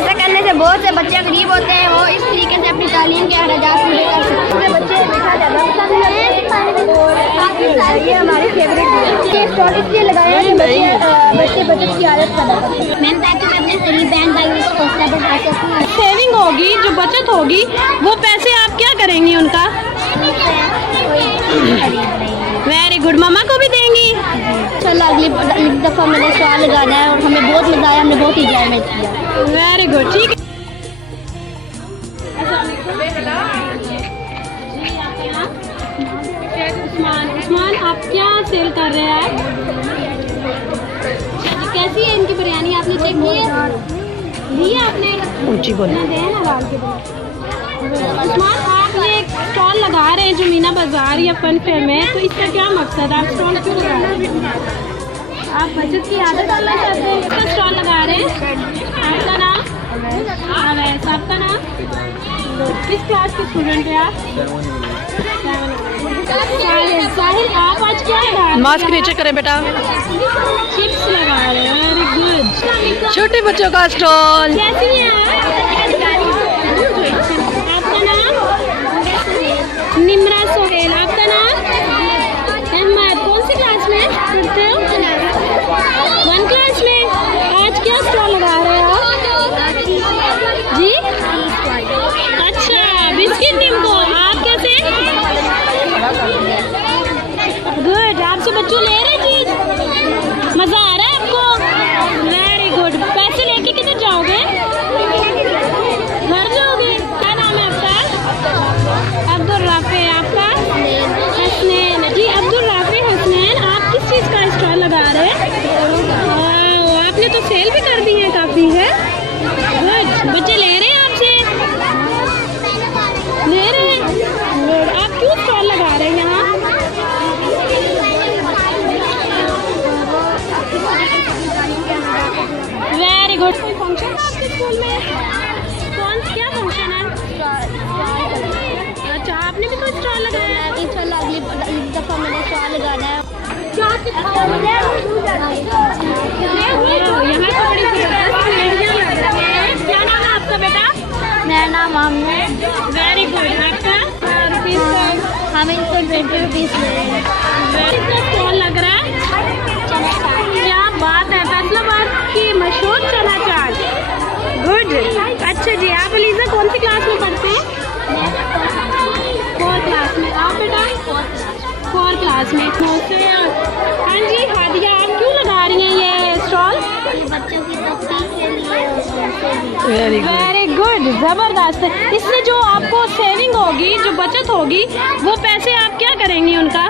ऐसा करने से बहुत से बच्चे गरीब होते हैं, वो इस तरीके से अपनी तालीम के अखराजात पूरे कर सकते हैं। बच्चे मीठा ज़्यादा पसंद है और ये हमारे फेवरेट ये स्टॉल इसलिए लगाए हैं कि बच्चे बचत की आदत पैदा कर सकें। मैंने ताकि मैं अपने गरीब बहन भाइयों को हौसला बढ़ा सकूँ। सेविंग होगी, जो बचत होगी, वो पैसे आप क्या करेंगी उनका? Very good. मम्मा को भी देंगी? चलो अगली दफ़ा मैंने स्टॉल लगाना है और हमें बहुत मज़ा आया, हमने बहुत इंजॉयमेंट किया। Very good. ठीक है। उस्मान, आप क्या सेल कर रहे हैं? कैसी है इनकी बिरयानी? आपने चेक की है? ली है आपने? ऊंची बोलो। उस्मान, आप ये एक स्टॉल लगा रहे हैं जमीना बाजार या फन फेयर में, तो इसका क्या मकसद? आप स्टॉल क्यों लगा रहे हैं? आप बचत की आदत डालना चाहते हैं, इसका स्टॉल लगा रहे हैं? आपका नाम? अवैस। आपका नाम? किस क्लास के स्टूडेंट हैं आप? साहिल, आप आज क्या लगा रहे हैं? मास्क नीचे करें बेटा। चिप्स लगा रहे हैं। Very good. छोटे बच्चों का स्टॉल। कैसी है आपका नाम? निम्रा सोहेल। आपका नाम? अहमद। कौन सी क्लास में पढ़ते हो? 1 क्लास में। आज क्या स्टॉल लगा रहे हो आप जी? अच्छा, बिस्किट निम्को। आप कैसे? गुड। आपसे बच्चों ले रहे चीज? मजा आ रहा है आपको? Very good. पैसे लेके किधर जाओगे? घर जाओगे? क्या नाम है आपका? अब्दुल राफे। आपका? हसनैन। जी अब्दुल राफे हसनैन, आप किस चीज़ का स्टॉल लगा रहे हैं? आपने तो सेल भी कर दी है काफ़ी है। गुड। बच्चे ले रहे हैं आपसे? ले रहे हैं। आप क्यों स्टॉल लगा रहे हैं यहाँ? Very good. कोई फंक्शन है आपके स्कूल में? क्या फंक्शन है? अच्छा, आपने भी कोई स्टॉल लगाया है? चलो अगली दफ़ा मैंने स्टॉल लगाना है। यहाँ तो बड़ी जबरदस्त लेडियाँ लग रही हैं। क्या नाम है आपका बेटा? मेरा नाम आमिर। Very good. आपका? हम इनसे 20 रुपीज़ ले रहे हैं। कितना स्टॉल लग रहा है? क्या बात है। फैसलाबाद की मशहूर चना चाट। गुड। अच्छा जी, आप अलीज़ा कौन सी क्लास में पढ़ते हैं? 4 क्लास में। आप बेटा? 4 क्लास में। हाँ जी हादिया, आप क्यों लगा रही हैं ये स्टॉल? बच्चों की तफरीह के लिए। Very good. ज़बरदस्त। इससे जो आपको सेविंग होगी, जो बचत होगी, वो पैसे आप क्या करेंगी उनका?